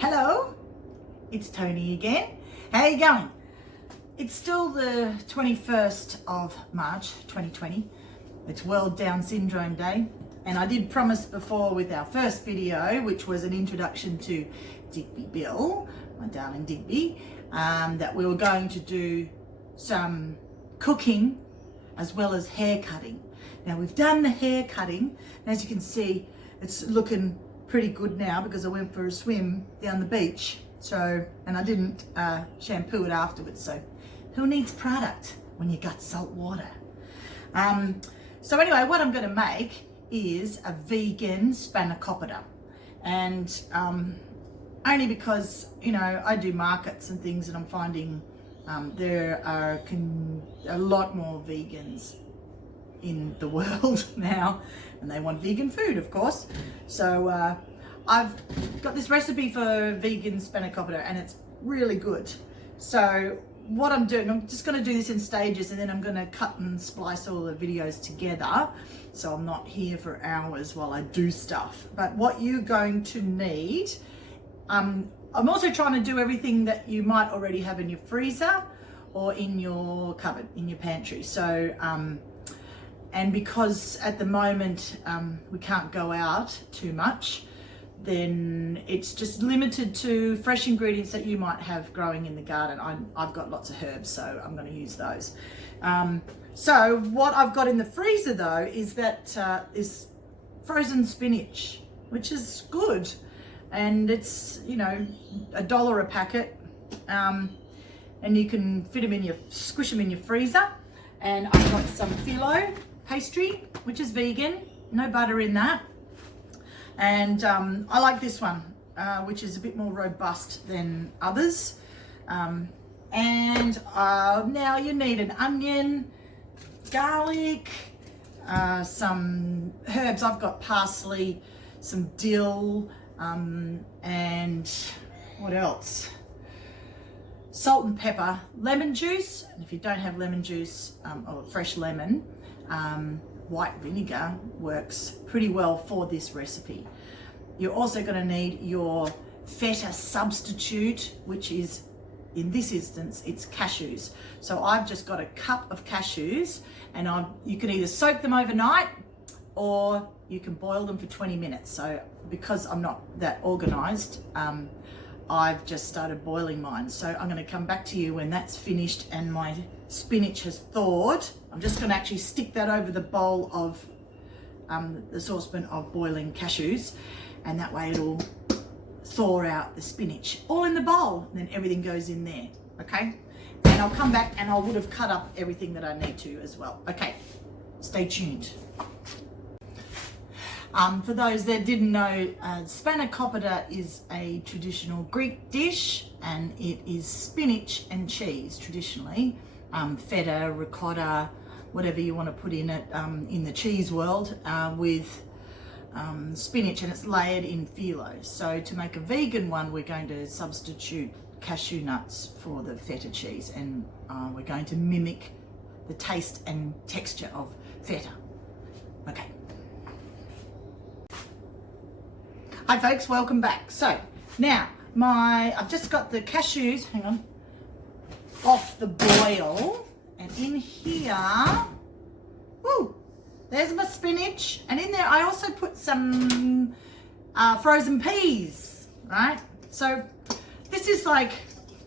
Hello, it's Tony again. How you going? It's still the 21st of March 2020. It's World Down Syndrome Day, and I did promise before with our first video, which was an introduction to Digby Bill, my darling Digby, that we were going to do some cooking as well as hair cutting. Now we've done the hair cutting, and as you can see, it's looking pretty good now because I went for a swim down the beach. And I didn't shampoo it afterwards. So who needs product when you got salt water? So anyway, what I'm going to make is a vegan Spanakopita, and only because, you know, I do markets and things, and I'm finding there are a lot more vegans in the world now, and they want vegan food, of course. So I've got this recipe for vegan Spanakopita, and it's really good. So what I'm doing, I'm just going to do this in stages, and then I'm going to cut and splice all the videos together, so I'm not here for hours while I do stuff. But what you're going to need, I'm also trying to do everything that you might already have in your freezer or in your cupboard, in your pantry. So and because at the moment we can't go out too much, then it's just limited to fresh ingredients that you might have growing in the garden. I've got lots of herbs, so I'm going to use those. So what I've got in the freezer though is is frozen spinach, which is good, and it's, you know, $1 a packet, and you can squish them in your freezer. And I've got some phyllo pastry, which is vegan, no butter in that. And I like this one, which is a bit more robust than others. Now you need an onion, garlic, some herbs. I've got parsley, some dill, and what else? Salt and pepper, lemon juice. And if you don't have lemon juice or fresh lemon, white vinegar works pretty well for this recipe. You're also going to need your feta substitute, which is, in this instance, it's cashews. So I've just got a cup of cashews, and you can either soak them overnight or you can boil them for 20 minutes. So because I'm not that organized, I've just started boiling mine. So I'm going to come back to you when that's finished and my spinach has thawed. I'm just going to actually stick that over the bowl of the saucepan of boiling cashews, and that way it'll thaw out the spinach all in the bowl, and then everything goes in there. Okay, and I'll come back and I would have cut up everything that I need to as well. Okay, stay tuned. For those that didn't know, Spanakopita is a traditional Greek dish, and it is spinach and cheese traditionally, feta, ricotta, whatever you want to put in it in the cheese world, with spinach, and it's layered in phyllo. So to make a vegan one, we're going to substitute cashew nuts for the feta cheese, and we're going to mimic the taste and texture of feta. Okay. Hi folks, welcome back. So now I've just got the cashews, hang on, off the boil, and in here, woo, there's my spinach, and in there I also put some frozen peas, right? So this is like,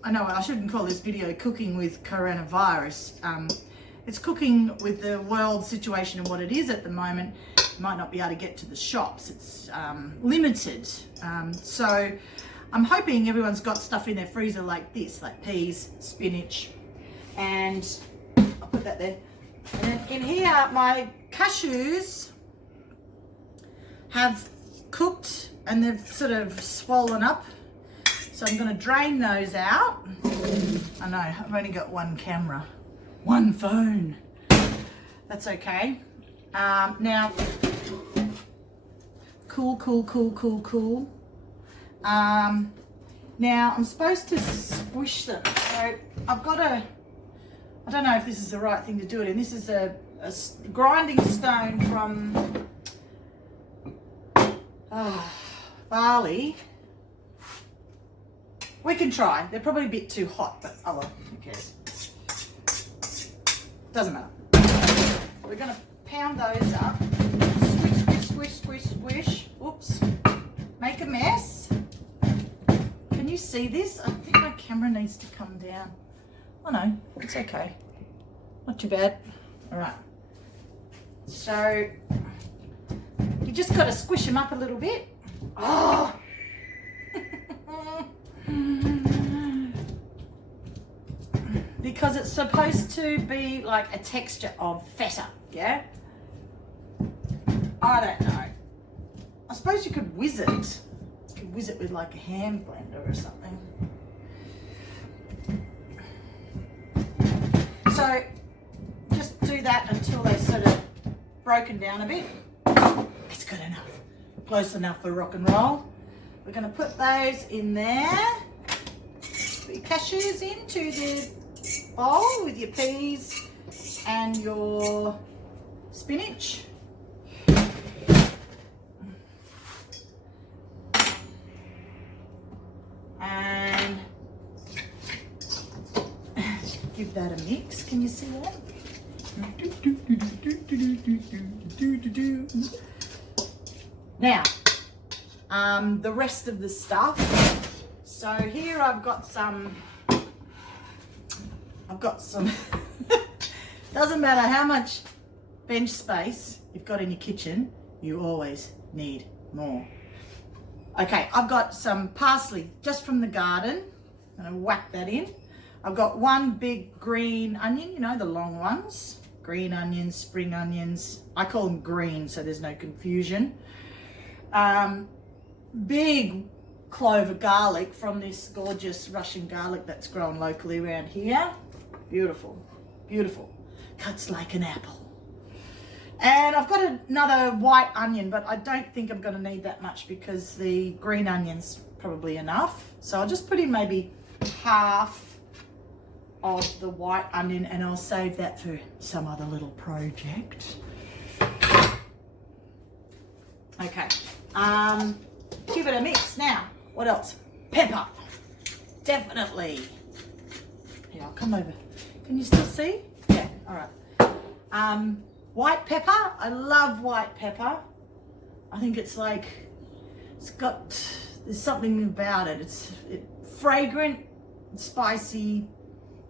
I know I shouldn't call this video cooking with coronavirus. It's cooking with the world situation and what it is at the moment. You might not be able to get to the shops. It's limited. So I'm hoping everyone's got stuff in their freezer like this, like peas, spinach, and I'll put that there. And then in here, my cashews have cooked and they've sort of swollen up. So I'm going to drain those out. I know, I've only got one camera, one phone. That's okay. Now, cool. Now I'm supposed to squish them. So I've got I don't know if this is the right thing to do it in. This is a grinding stone from barley. We can try. They're probably a bit too hot, but oh well, who cares? Doesn't matter. We're going to pound those up. Squish, squish, squish, squish, squish. Oops. Make a mess. Can you see this? I think my camera needs to come down. Oh no, it's okay. Not too bad. All right. So you just got to squish them up a little bit. Oh. Because it's supposed to be like a texture of feta, yeah? I don't know. I suppose you could whiz it. You could whiz it with like a hand blender or something. So just do that until they're sort of broken down a bit. It's good enough. Close enough for rock and roll. We're going to put those in there. Put your cashews into the bowl with your peas and your spinach. And give that a mix. Can you see that? Now, the rest of the stuff. So here I've got some, doesn't matter how much bench space you've got in your kitchen, you always need more. Okay, I've got some parsley just from the garden. I'm gonna whack that in. I've got one big green onion, you know, the long ones. Green onions, spring onions. I call them green so there's no confusion. Big clove of garlic from this gorgeous Russian garlic that's grown locally around here. Beautiful, beautiful. Cuts like an apple. And I've got another white onion, but I don't think I'm going to need that much because the green onion's probably enough. So I'll just put in maybe half of the white onion and I'll save that for some other little project. Okay, give it a mix now. What else? Pepper, definitely. Yeah, I'll come over. Can you still see? Yeah, all right. White pepper, I love white pepper. I think it's like, there's something about it. It's fragrant, it's spicy,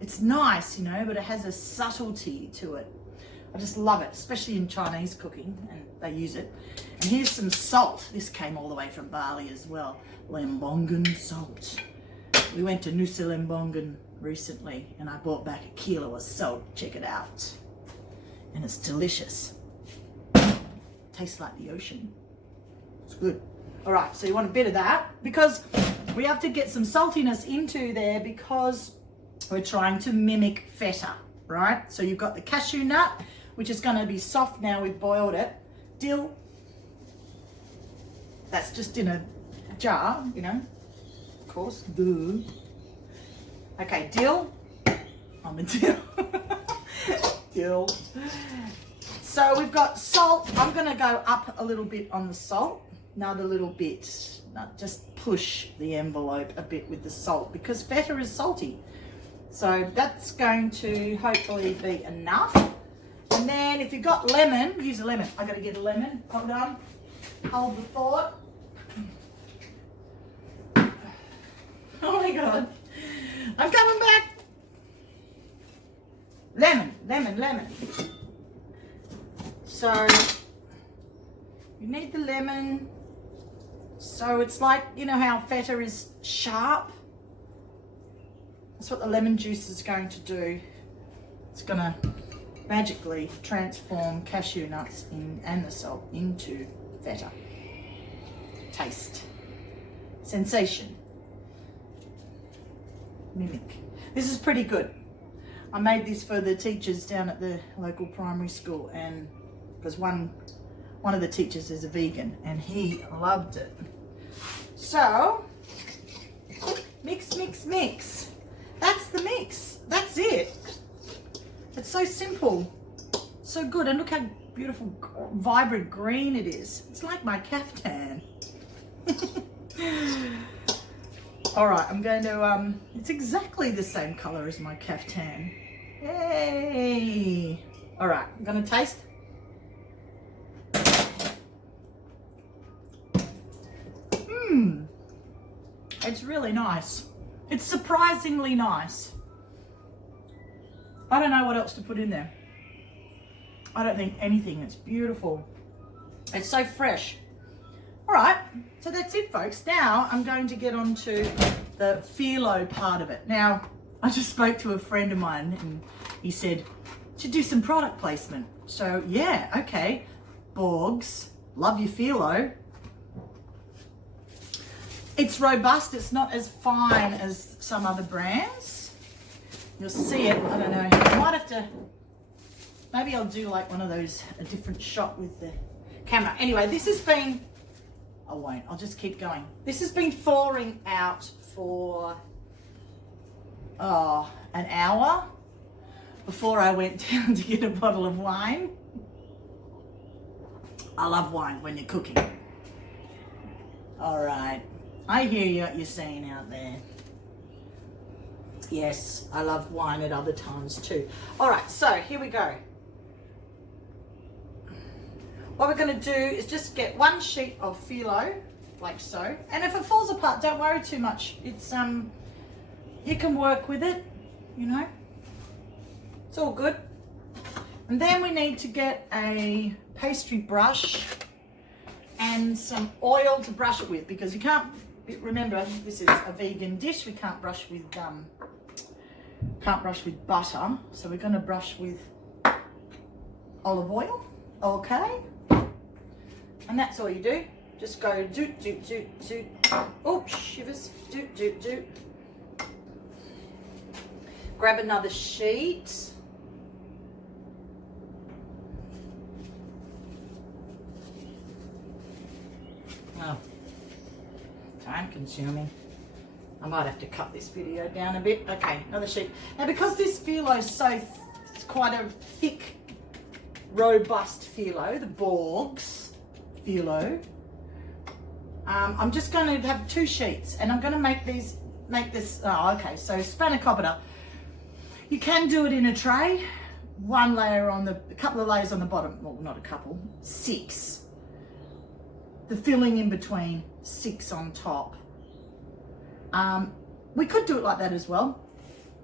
it's nice, you know, but it has a subtlety to it. I just love it, especially in Chinese cooking, and they use it. And here's some salt. This came all the way from Bali as well. Lembongan salt. We went to Nusa Lembongan recently and I bought back a kilo of salt. Check it out. And it's delicious. Tastes like the ocean. It's good. All right, so you want a bit of that because we have to get some saltiness into there because we're trying to mimic feta, right? So you've got the cashew nut, which is going to be soft now we've boiled it. Dill, that's just in a jar, you know, of course. Duh. Okay, dill. I'm a dill. Dill. So we've got salt. I'm going to go up a little bit on the salt. Another little bit. Not just push the envelope a bit with the salt because feta is salty. So that's going to hopefully be enough. And then if you've got lemon, use a lemon. I've got to get a lemon. Hold on. Hold the thought. Oh my God. I'm coming back. Lemon, lemon, lemon. So you need the lemon. So it's like, you know how feta is sharp? That's what the lemon juice is going to do. It's going to magically transform cashew nuts and the salt into feta. Taste. Sensation. Mimic. This is pretty good. I made this for the teachers down at the local primary school, and because one of the teachers is a vegan and he loved it. So mix, mix, mix. That's the mix. That's it. It's so simple, so good, and look how beautiful, vibrant green it is. It's like my caftan. All right, I'm going to, it's exactly the same color as my caftan. Yay. All right, I'm going to taste. It's really nice. It's surprisingly nice. I don't know what else to put in there. I don't think anything. It's beautiful. It's so fresh. All right, so that's it, folks. Now I'm going to get on to the phyllo part of it. Now, I just spoke to a friend of mine and he said, should do some product placement. So yeah, okay. Borgs, love your phyllo. It's robust. It's not as fine as some other brands. You'll see it. I don't know. I might have to, maybe I'll do like one of those, a different shot with the camera. Anyway, this has been, I won't, I'll just keep going. This has been thawing out for, an hour before I went down to get a bottle of wine. I love wine when you're cooking. All right. I hear you, what you're saying out there. Yes, I love wine at other times too. All right, so here we go. What we're going to do is just get one sheet of phyllo, like so. And if it falls apart, don't worry too much. It's you can work with it, you know. It's all good. And then we need to get a pastry brush and some oil to brush it with, because you can't, remember, this is a vegan dish. We can't brush with butter, so we're going to brush with olive oil. Okay, and that's all you do. Just go doot doot doot doot. Oh, shivers! Doot doot doot. Grab another sheet. Oh, time consuming. I might have to cut this video down a bit. Okay, another sheet. Now, because this phyllo is so, it's quite a thick, robust phyllo, the Borgs phyllo, I'm just going to have 2 sheets, and I'm going to make this, okay, so Spanakopita. You can do it in a tray, one layer on the, a couple of layers on the bottom, well, not a couple, 6. The filling in between, 6 on top. We could do it like that as well.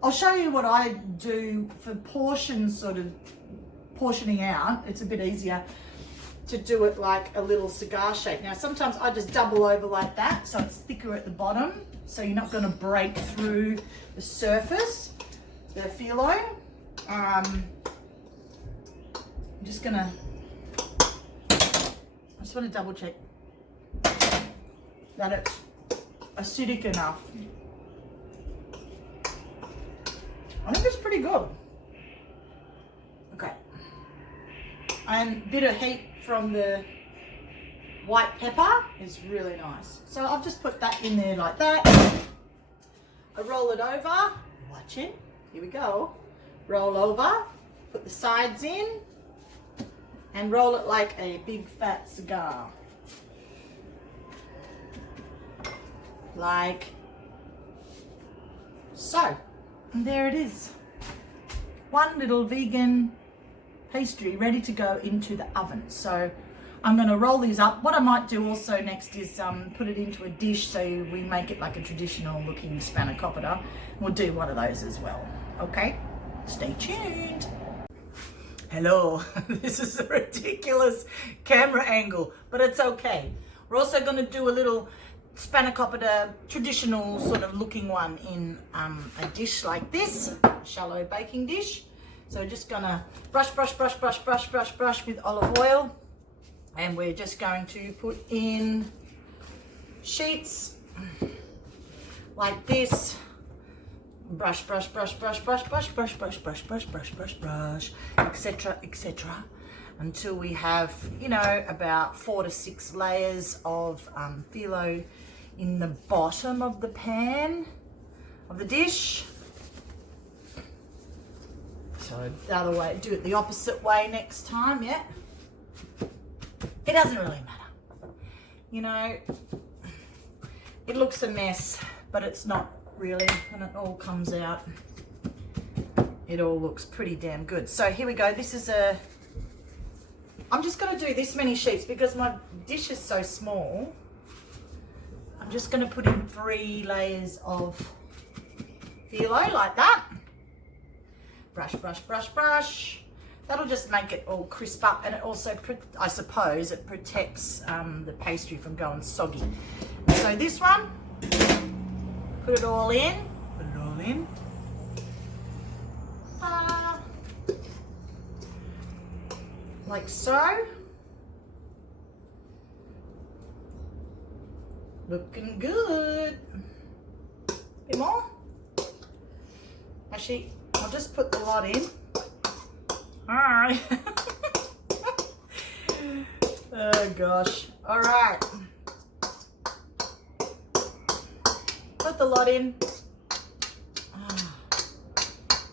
I'll show you what I do for portions, sort of portioning out. It's a bit easier to do it like a little cigar shape. Now, sometimes I just double over like that, so it's thicker at the bottom, so you're not going to break through the surface, the phyllo. I'm just going to, I just want to double check that it's acidic enough. I think it's pretty good. Okay. And a bit of heat from the white pepper is really nice. So I've just put that in there like that. I roll it over. Watch it. Here we go. Roll over. Put the sides in. And roll it like a big fat cigar. Like so. And there it is. One little vegan pastry ready to go into the oven. So I'm going to roll these up. What I might do also next is put it into a dish, so we make it like a traditional looking Spanakopita. We'll do one of those as well. Okay, stay tuned. Hello, this is a ridiculous camera angle, but it's okay. We're also going to do a little Spanakopita traditional sort of looking one in a dish like this, shallow baking dish. So we're just gonna brush with olive oil, and we're just going to put in sheets like this. Brush, etc., etc., until we have, you know, about 4 to 6 layers of phyllo in the bottom of the pan of the dish. So the other way, do it the opposite way next time, yeah? It doesn't really matter. You know, it looks a mess, but it's not really. When it all comes out, it all looks pretty damn good. So here we go. This is I'm just going to do this many sheets because my dish is so small. I'm just going to put in 3 layers of phyllo like that. Brush, brush, brush, brush. That'll just make it all crisp up, and it also, I suppose, it protects the pastry from going soggy. So this one, put it all in. Put it all in. Like so. Looking good. Bit more. Actually, I'll just put the lot in. Alright. Oh gosh. Alright. Put the lot in. Oh.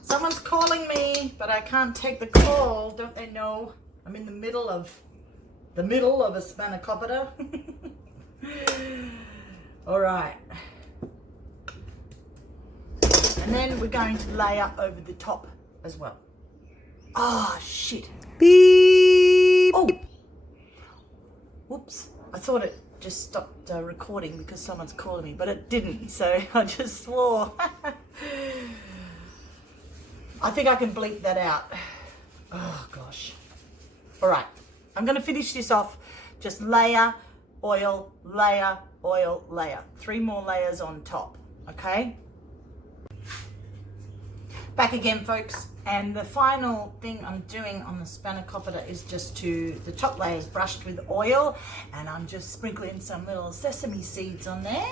Someone's calling me, but I can't take the call. Don't they know I'm in the middle of a Spanakopita? Alright. And then we're going to layer over the top as well. Oh, shit. Beep. Oh. Whoops. I thought it just stopped recording because someone's calling me, but it didn't, so I just swore. I think I can bleep that out. Oh, gosh. All right. I'm going to finish this off. Just layer, oil, layer, oil, layer. 3 more layers on top, okay? Back again, folks. And the final thing I'm doing on the Spanakopita is just the top layer is brushed with oil, and I'm just sprinkling some little sesame seeds on there.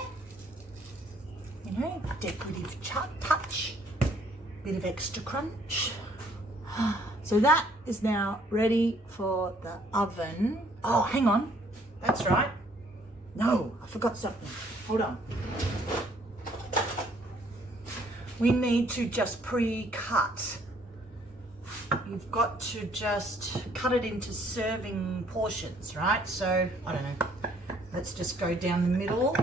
You know, decorative touch, bit of extra crunch. So that is now ready for the oven. Oh, hang on. That's right. No, I forgot something. Hold on. We need to just pre-cut. You've got to just cut it into serving portions, right? So, I don't know. Let's just go down the middle.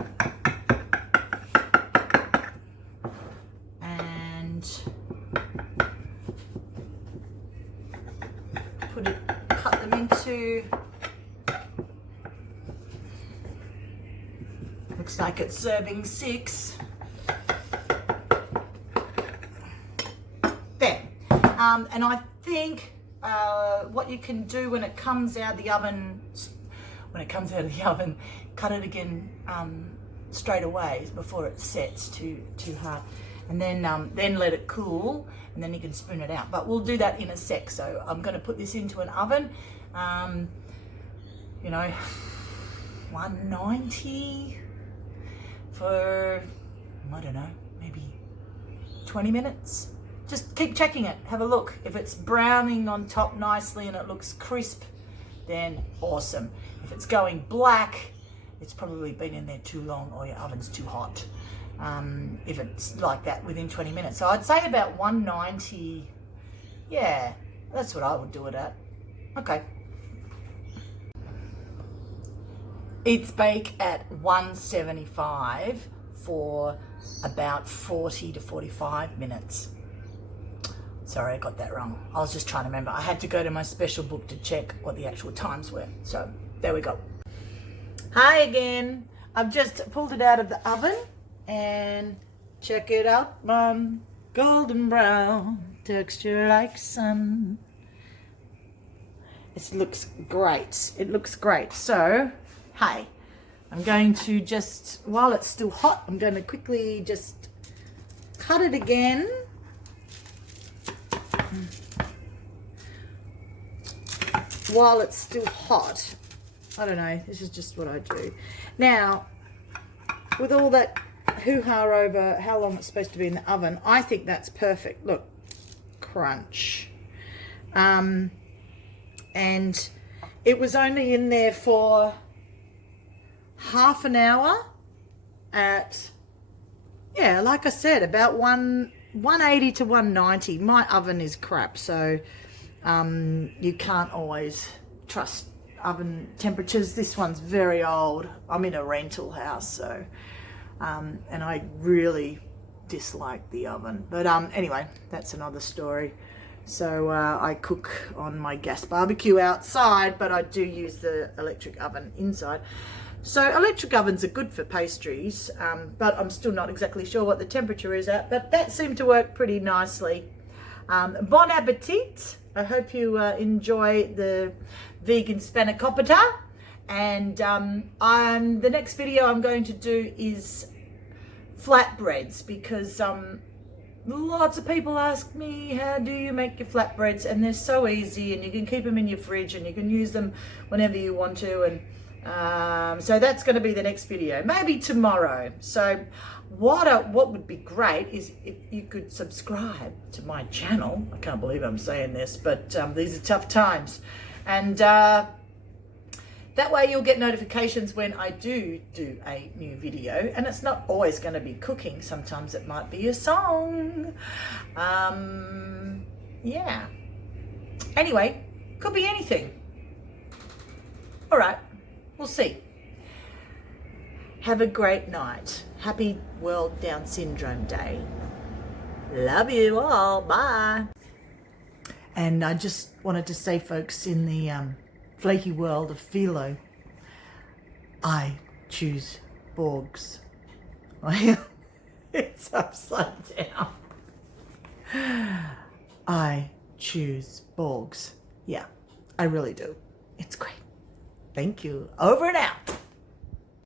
And cut them into, looks like it's serving 6. There. And I think what you can do when it comes out of the oven, cut it again straight away before it sets too hard, and then let it cool, and then you can spoon it out. But we'll do that in a sec. So I'm going to put this into an oven, 190 for, I don't know, maybe 20 minutes. Just keep checking it, have a look. If it's browning on top nicely and it looks crisp, then awesome. If it's going black, it's probably been in there too long or your oven's too hot. If it's like that within 20 minutes. So I'd say about 190, yeah, that's what I would do it at. Okay. It's bake at 175 for about 40 to 45 minutes. Sorry, I got that wrong. I was just trying to remember. I had to go to my special book to check what the actual times were. So there we go. Hi again. I've just pulled it out of the oven and check it out, Mum. Golden brown, texture like sun. It looks great. It looks great. So, hey, I'm going to just, while it's still hot, I'm going to quickly just cut it again. While it's still hot. I don't know, this is just what I do. Now, with all that hoo-ha over how long it's supposed to be in the oven, I think that's perfect. Look, crunch. And it was only in there for half an hour at, yeah, like I said, about 180 to 190. My oven is crap, so you can't always trust oven temperatures. This one's very old. I'm in a rental house, so and I really dislike the oven. But anyway, that's another story. So I cook on my gas barbecue outside, but I do use the electric oven inside. So electric ovens are good for pastries, but I'm still not exactly sure what the temperature is at, but that seemed to work pretty nicely. Bon appetit. I hope you enjoy the vegan Spanakopita. And the next video I'm going to do is flatbreads, because lots of people ask me, how do you make your flatbreads? And they're so easy, and you can keep them in your fridge and you can use them whenever you want to. And so that's going to be the next video, maybe tomorrow. So what would be great is if you could subscribe to my channel. I can't believe I'm saying this, but these are tough times. And that way you'll get notifications when I do a new video, and it's not always going to be cooking. Sometimes it might be a song. Yeah. Anyway, could be anything. All right, we'll see. Have a great night. Happy World Down Syndrome Day. Love you all. Bye. And I just wanted to say, folks, in the flaky world of phyllo, I choose Borgs. It's upside down. I choose Borgs. Yeah, I really do. It's great. Thank you. Over and out.